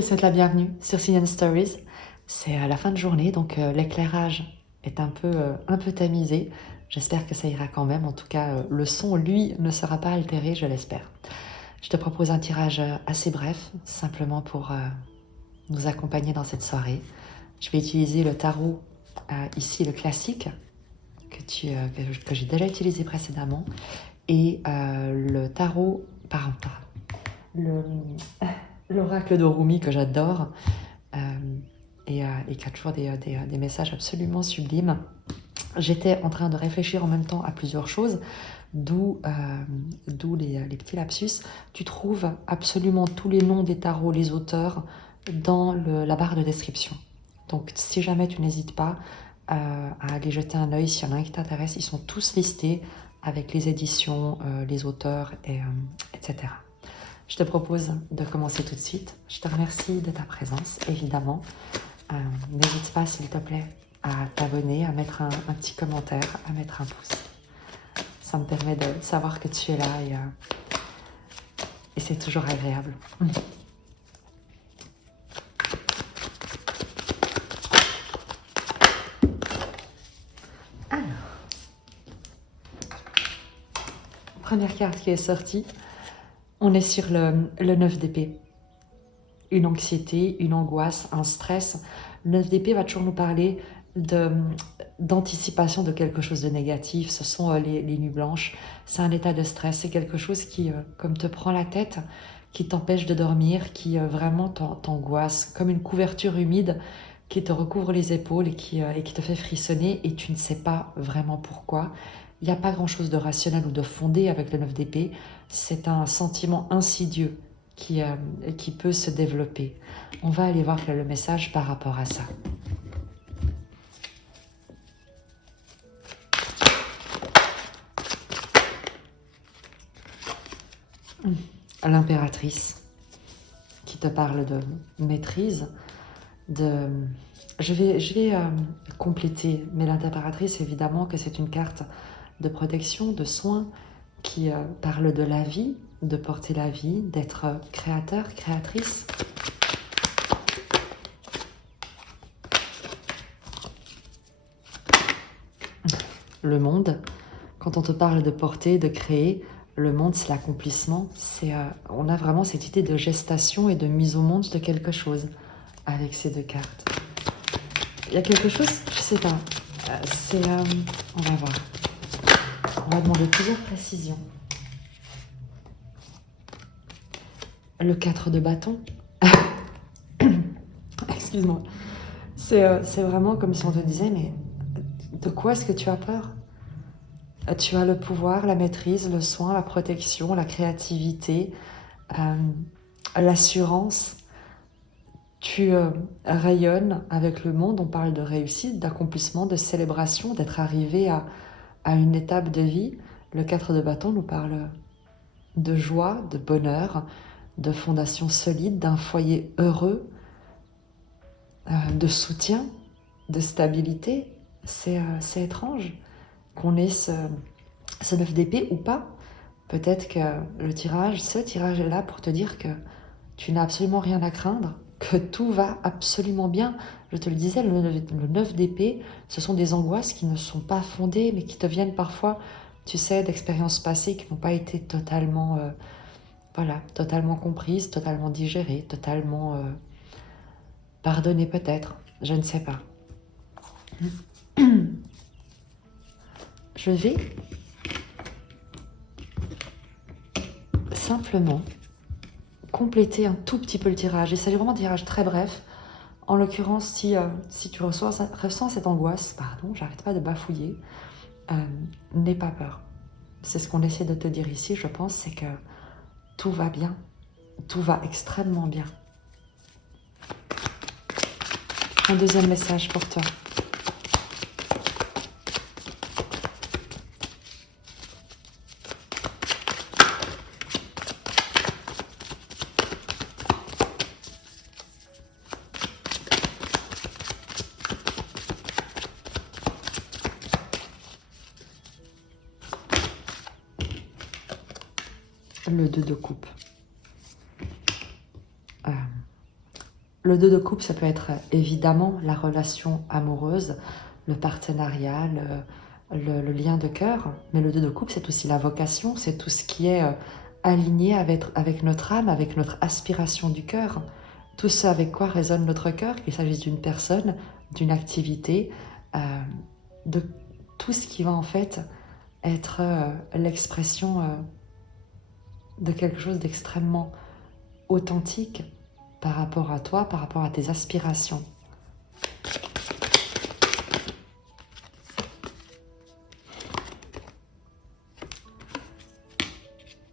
te souhaite la bienvenue sur CNN Stories. C'est à la fin de journée, donc l'éclairage est un peu tamisé. J'espère que ça ira quand même. En tout cas, le son, lui, ne sera pas altéré, je l'espère. Je te propose un tirage assez bref, simplement pour nous accompagner dans cette soirée. Je vais utiliser le tarot, ici le classique, que j'ai déjà utilisé précédemment, et le tarot, le, l'oracle de Rumi que j'adore, et qui a toujours des messages absolument sublimes. J'étais en train de réfléchir en même temps à plusieurs choses, d'où les petits lapsus. Tu trouves absolument tous les noms des tarots, les auteurs, dans la barre de description. Donc si jamais tu n'hésites pas à aller jeter un œil, s'il y en a un qui t'intéresse, ils sont tous listés avec les éditions, les auteurs, etc. Je te propose de commencer tout de suite. Je te remercie de ta présence, évidemment. N'hésite pas, s'il te plaît, à t'abonner, à mettre un petit commentaire, à mettre un pouce. Ça me permet de savoir que tu es là et c'est toujours agréable. Alors, première carte qui est sortie, on est sur le 9 d'épée. Une anxiété, une angoisse, un stress. Le 9 d'épée va toujours nous parler d'anticipation de quelque chose de négatif. Ce sont les nuits blanches. C'est un état de stress. C'est quelque chose qui, comme te prend la tête, qui t'empêche de dormir, qui vraiment t'angoisse, comme une couverture humide qui te recouvre les épaules et qui te fait frissonner et tu ne sais pas vraiment pourquoi. Il n'y a pas grand-chose de rationnel ou de fondé avec le 9 d'épée. C'est un sentiment insidieux qui peut se développer. On va aller voir le message par rapport à ça. L'impératrice qui te parle de maîtrise, je vais compléter, mais l'impératrice, évidemment que c'est une carte de protection, de soins, qui parle de la vie, de porter la vie, d'être créateur, créatrice. Le monde, quand on te parle de porter, de créer, le monde, c'est l'accomplissement. On a vraiment cette idée de gestation et de mise au monde de quelque chose avec ces deux cartes. Il y a quelque chose, je sais pas, on va voir. On va demander plusieurs précisions. Le 4 de bâton. Excuse-moi. C'est vraiment comme si on te disait, mais de quoi est-ce que tu as peur ? Tu as le pouvoir, la maîtrise, le soin, la protection, la créativité, l'assurance. Tu rayonnes avec le monde. On parle de réussite, d'accomplissement, de célébration, d'être arrivé à une étape de vie. Le 4 de bâton nous parle de joie, de bonheur, de fondation solide, d'un foyer heureux, de soutien, de stabilité. C'est étrange qu'on ait ce 9 d'épée ou pas. Peut-être que ce tirage est là pour te dire que tu n'as absolument rien à craindre, que tout va absolument bien. Je te le disais, le 9 d'épée, ce sont des angoisses qui ne sont pas fondées, mais qui te viennent parfois, tu sais, d'expériences passées qui n'ont pas été totalement, totalement comprises, totalement digérées, totalement pardonnées peut-être, je ne sais pas. Je vais simplement compléter un tout petit peu le tirage. Il s'agit vraiment d'un tirage très bref. En l'occurrence, si tu ressens cette angoisse, j'arrête pas de bafouiller, n'aie pas peur. C'est ce qu'on essaie de te dire ici, je pense, c'est que tout va bien. Tout va extrêmement bien. Un deuxième message pour toi. Le 2 de coupe. Le 2 de coupe, ça peut être évidemment la relation amoureuse, le partenariat, le lien de cœur. Mais le 2 de coupe, c'est aussi la vocation, c'est tout ce qui est aligné avec notre âme, avec notre aspiration du cœur. Tout ce avec quoi résonne notre cœur, qu'il s'agisse d'une personne, d'une activité, euh, de tout ce qui va en fait être l'expression de quelque chose d'extrêmement authentique par rapport à toi, par rapport à tes aspirations.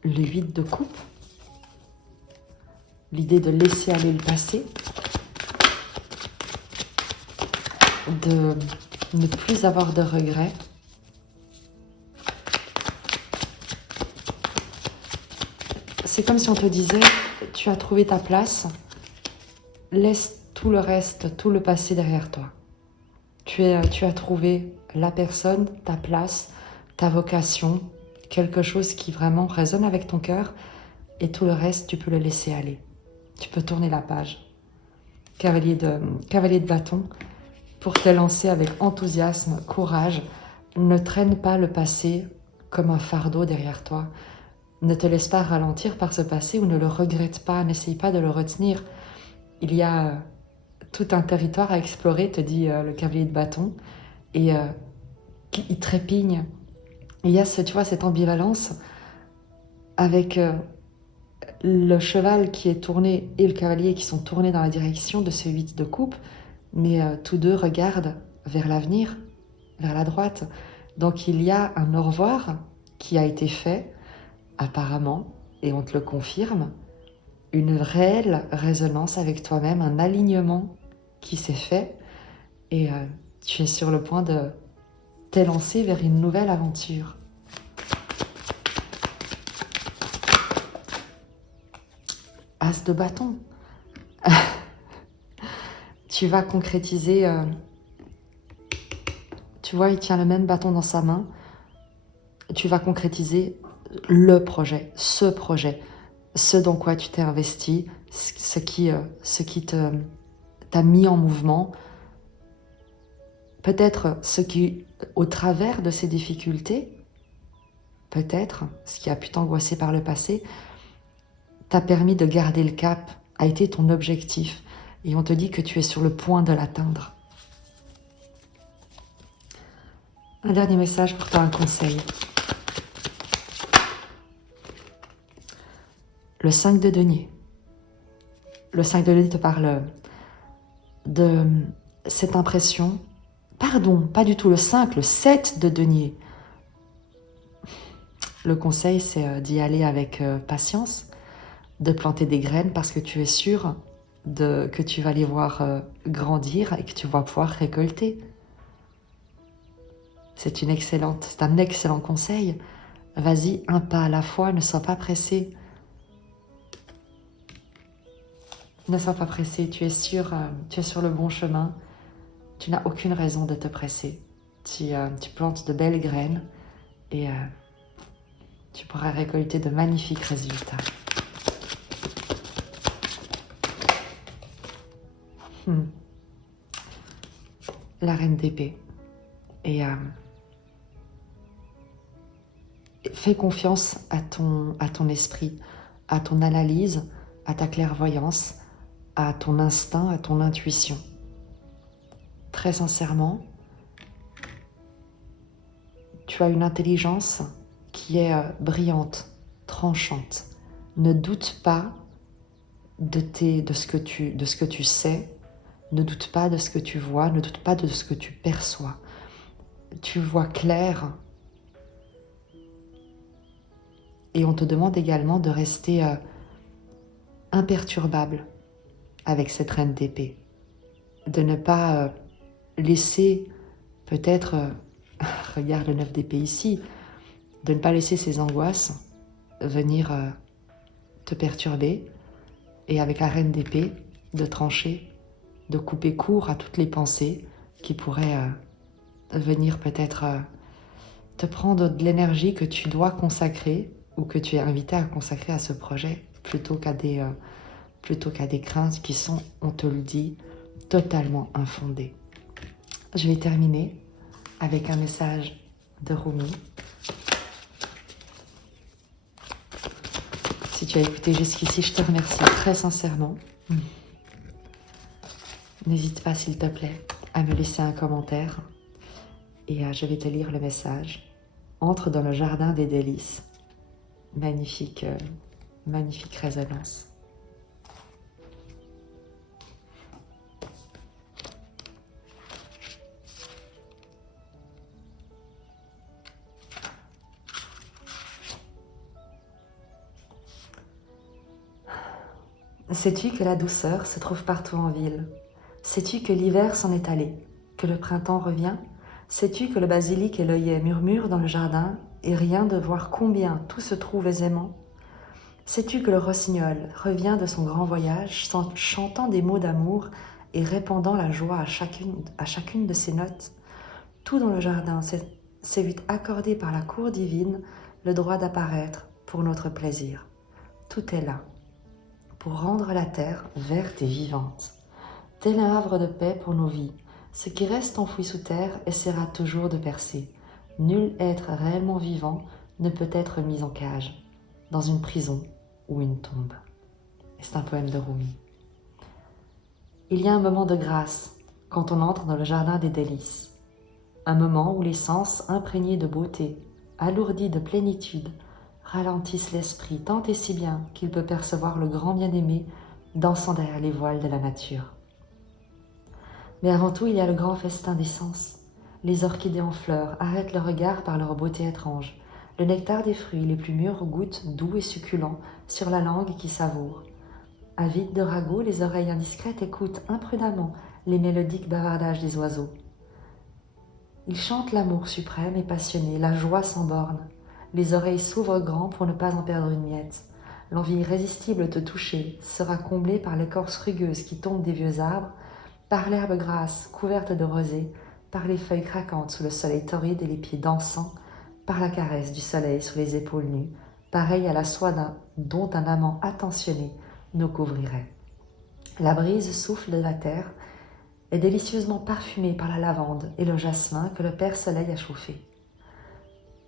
Le 8 de coupe, l'idée de laisser aller le passé, de ne plus avoir de regrets. C'est comme si on te disait, tu as trouvé ta place, laisse tout le reste, tout le passé derrière toi. Tu as trouvé la personne, ta place, ta vocation, quelque chose qui vraiment résonne avec ton cœur, et tout le reste, tu peux le laisser aller. Tu peux tourner la page. Cavalier de bâton, pour te lancer avec enthousiasme, courage, ne traîne pas le passé comme un fardeau derrière toi. Ne te laisse pas ralentir par ce passé ou ne le regrette pas, n'essaye pas de le retenir. Il y a tout un territoire à explorer, te dit le cavalier de bâton, et il trépigne. Il y a tu vois, cette ambivalence avec le cheval qui est tourné et le cavalier qui sont tournés dans la direction de ce 8 de coupe, mais tous deux regardent vers l'avenir, vers la droite. Donc il y a un au revoir qui a été fait, apparemment, et on te le confirme, une réelle résonance avec toi-même, un alignement qui s'est fait, et tu es sur le point de t'élancer vers une nouvelle aventure. As de bâton. Tu vas concrétiser, tu vois, il tient le même bâton dans sa main, tu vas concrétiser le projet, ce dans quoi tu t'es investi, ce qui t'a mis en mouvement, peut-être ce qui, au travers de ces difficultés, peut-être ce qui a pu t'angoisser par le passé, t'a permis de garder le cap, a été ton objectif, et on te dit que tu es sur le point de l'atteindre. Un dernier message pour toi, un conseil. Le 5 de denier. Le 5 de denier te parle de cette impression. Pardon, pas du tout le 5, le 7 de denier. Le conseil, c'est d'y aller avec patience, de planter des graines parce que tu es sûr que tu vas les voir grandir et que tu vas pouvoir récolter. C'est un excellent conseil. Vas-y, un pas à la fois, ne sois pas pressé. Ne sois pas pressé, tu es sur le bon chemin. Tu n'as aucune raison de te presser. Tu plantes de belles graines et tu pourras récolter de magnifiques résultats. La reine d'épée. Et fais confiance à ton esprit, à ton analyse, à ta clairvoyance, à ton instinct, à ton intuition. Très sincèrement, tu as une intelligence qui est brillante, tranchante. Ne doute pas de ce que tu sais, ne doute pas de ce que tu vois, ne doute pas de ce que tu perçois. Tu vois clair. Et on te demande également de rester imperturbable avec cette reine d'épée. De ne pas laisser peut-être, regarde le 9 d'épée ici, de ne pas laisser ces angoisses venir te perturber. Et avec la reine d'épée, de trancher, de couper court à toutes les pensées qui pourraient venir peut-être te prendre de l'énergie que tu dois consacrer ou que tu es invité à consacrer à ce projet plutôt qu'à des plutôt qu'à des craintes qui sont, on te le dit, totalement infondées. Je vais terminer avec un message de Rumi. Si tu as écouté jusqu'ici, je te remercie très sincèrement. N'hésite pas, s'il te plaît, à me laisser un commentaire et je vais te lire le message. Entre dans le jardin des délices. Magnifique, magnifique résonance. Sais-tu que la douceur se trouve partout en ville? Sais-tu que l'hiver s'en est allé, que le printemps revient? Sais-tu que le basilic et l'œillet murmurent dans le jardin, et rien de voir combien tout se trouve aisément? Sais-tu que le rossignol revient de son grand voyage, chantant des mots d'amour et répandant la joie à chacune de ses notes? Tout dans le jardin s'est vu accordé par la cour divine le droit d'apparaître pour notre plaisir. Tout est là, pour rendre la terre verte et vivante. Tel un havre de paix pour nos vies, ce qui reste enfoui sous terre essaiera toujours de percer. Nul être réellement vivant ne peut être mis en cage, dans une prison ou une tombe. Et c'est un poème de Rumi. Il y a un moment de grâce quand on entre dans le jardin des délices. Un moment où les sens imprégnés de beauté, alourdis de plénitude, ralentissent l'esprit tant et si bien qu'il peut percevoir le grand bien-aimé dansant derrière les voiles de la nature. Mais avant tout, il y a le grand festin des sens. Les orchidées en fleurs arrêtent le regard par leur beauté étrange. Le nectar des fruits les plus mûrs goûte doux et succulent sur la langue qui savoure. Avides de ragots, les oreilles indiscrètes écoutent imprudemment les mélodiques bavardages des oiseaux. Ils chantent l'amour suprême et passionné, la joie sans borne. Les oreilles s'ouvrent grand pour ne pas en perdre une miette. L'envie irrésistible de toucher sera comblée par l'écorce rugueuse qui tombe des vieux arbres, par l'herbe grasse couverte de rosée, par les feuilles craquantes sous le soleil torride et les pieds dansants, par la caresse du soleil sur les épaules nues, pareille à la soie dont un amant attentionné nous couvrirait. La brise souffle de la terre, est délicieusement parfumée par la lavande et le jasmin que le Père Soleil a chauffé.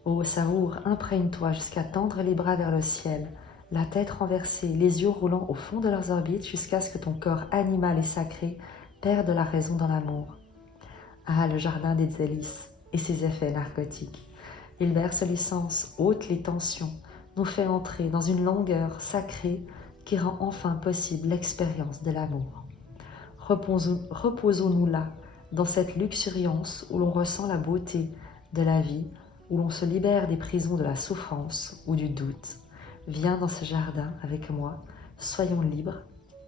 Ô savoure, imprègne-toi jusqu'à tendre les bras vers le ciel, la tête renversée, les yeux roulant au fond de leurs orbites jusqu'à ce que ton corps animal et sacré perde la raison dans l'amour. Ah, le jardin des délices et ses effets narcotiques. Il berce les sens, ôte les tensions, nous fait entrer dans une longueur sacrée qui rend enfin possible l'expérience de l'amour. Reposons-nous là, dans cette luxuriance où l'on ressent la beauté de la vie, où l'on se libère des prisons de la souffrance ou du doute. Viens dans ce jardin avec moi, soyons libres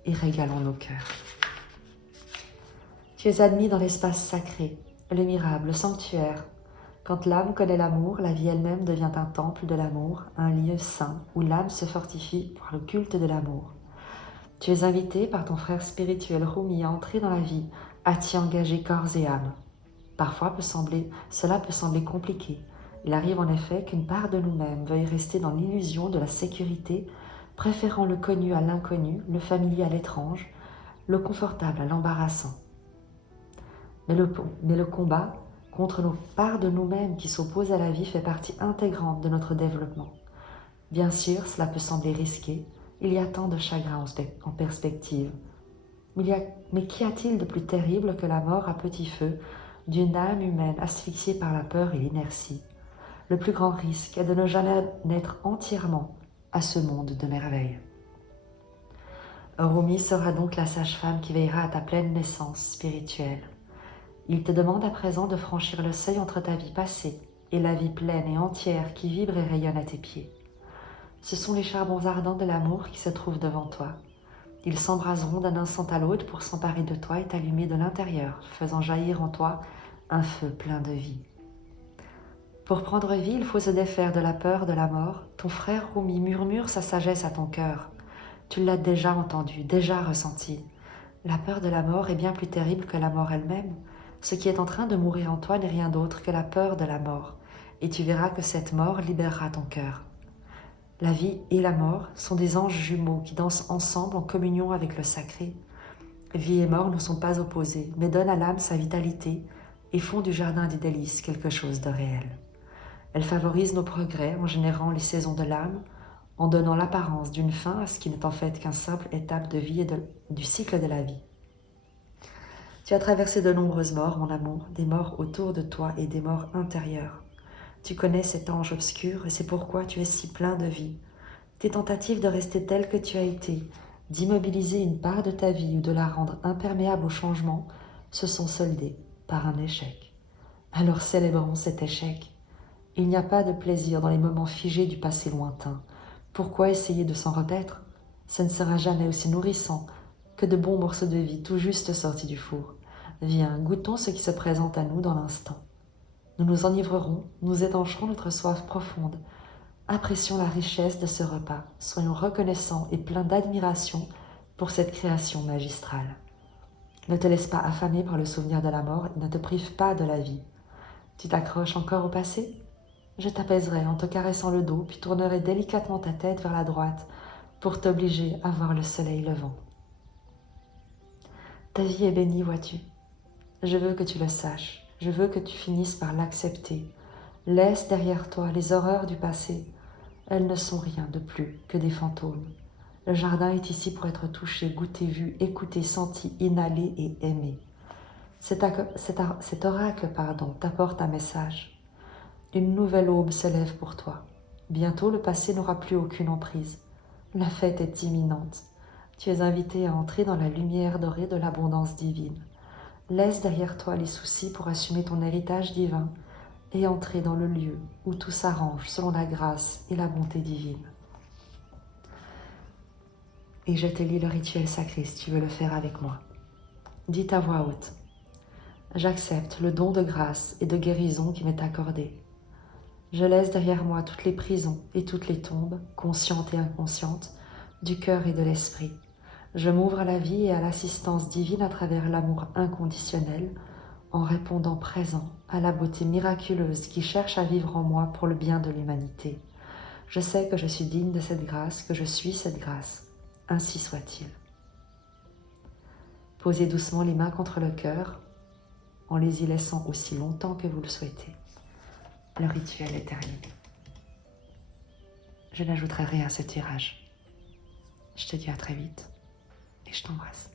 et régalons nos cœurs. Tu es admis dans l'espace sacré, le miracle, le sanctuaire. Quand l'âme connaît l'amour, la vie elle-même devient un temple de l'amour, un lieu saint où l'âme se fortifie pour le culte de l'amour. Tu es invité par ton frère spirituel Rumi à entrer dans la vie, à t'y engager corps et âme. Parfois cela peut sembler compliqué. Il arrive en effet qu'une part de nous-mêmes veuille rester dans l'illusion de la sécurité, préférant le connu à l'inconnu, le familier à l'étrange, le confortable à l'embarrassant. Mais le combat contre nos parts de nous-mêmes qui s'opposent à la vie fait partie intégrante de notre développement. Bien sûr, cela peut sembler risqué, il y a tant de chagrins en perspective. Mais qu'y a-t-il de plus terrible que la mort à petit feu d'une âme humaine asphyxiée par la peur et l'inertie? Le plus grand risque est de ne jamais naître entièrement à ce monde de merveilles. Rumi sera donc la sage-femme qui veillera à ta pleine naissance spirituelle. Il te demande à présent de franchir le seuil entre ta vie passée et la vie pleine et entière qui vibre et rayonne à tes pieds. Ce sont les charbons ardents de l'amour qui se trouvent devant toi. Ils s'embraseront d'un instant à l'autre pour s'emparer de toi et t'allumer de l'intérieur, faisant jaillir en toi un feu plein de vie. Pour prendre vie, il faut se défaire de la peur de la mort. Ton frère Rumi murmure sa sagesse à ton cœur. Tu l'as déjà entendu, déjà ressenti. La peur de la mort est bien plus terrible que la mort elle-même. Ce qui est en train de mourir en toi n'est rien d'autre que la peur de la mort. Et tu verras que cette mort libérera ton cœur. La vie et la mort sont des anges jumeaux qui dansent ensemble en communion avec le sacré. Vie et mort ne sont pas opposés, mais donnent à l'âme sa vitalité et font du jardin des délices quelque chose de réel. Elles favorisent nos progrès en générant les saisons de l'âme, en donnant l'apparence d'une fin à ce qui n'est en fait qu'une simple étape de vie et du cycle de la vie. Tu as traversé de nombreuses morts, mon amour, des morts autour de toi et des morts intérieures. Tu connais cet ange obscur et c'est pourquoi tu es si plein de vie. Tes tentatives de rester tel que tu as été, d'immobiliser une part de ta vie ou de la rendre imperméable au changement, se sont soldées par un échec. Alors célébrons cet échec. Il n'y a pas de plaisir dans les moments figés du passé lointain. Pourquoi essayer de s'en repaître? Ce ne sera jamais aussi nourrissant que de bons morceaux de vie tout juste sortis du four. Viens, goûtons ce qui se présente à nous dans l'instant. Nous nous enivrerons, nous étancherons notre soif profonde. Apprécions la richesse de ce repas, soyons reconnaissants et pleins d'admiration pour cette création magistrale. Ne te laisse pas affamer par le souvenir de la mort et ne te prive pas de la vie. Tu t'accroches encore au passé? Je t'apaiserai en te caressant le dos, puis tournerai délicatement ta tête vers la droite pour t'obliger à voir le soleil levant. Ta vie est bénie, vois-tu. Je veux que tu le saches, je veux que tu finisses par l'accepter. Laisse derrière toi les horreurs du passé. Elles ne sont rien de plus que des fantômes. Le jardin est ici pour être touché, goûté, vu, écouté, senti, inhalé et aimé. Cet oracle t'apporte un message. Une nouvelle aube se lève pour toi. Bientôt, le passé n'aura plus aucune emprise. La fête est imminente. Tu es invité à entrer dans la lumière dorée de l'abondance divine. Laisse derrière toi les soucis pour assumer ton héritage divin et entrer dans le lieu où tout s'arrange selon la grâce et la bonté divine. Et je te lis le rituel sacré si tu veux le faire avec moi. Dis à voix haute. J'accepte le don de grâce et de guérison qui m'est accordé. Je laisse derrière moi toutes les prisons et toutes les tombes, conscientes et inconscientes, du cœur et de l'esprit. Je m'ouvre à la vie et à l'assistance divine à travers l'amour inconditionnel, en répondant présent à la beauté miraculeuse qui cherche à vivre en moi pour le bien de l'humanité. Je sais que je suis digne de cette grâce, que je suis cette grâce. Ainsi soit-il. Posez doucement les mains contre le cœur, en les y laissant aussi longtemps que vous le souhaitez. Le rituel est terminé. Je n'ajouterai rien à ce tirage. Je te dis à très vite et je t'embrasse.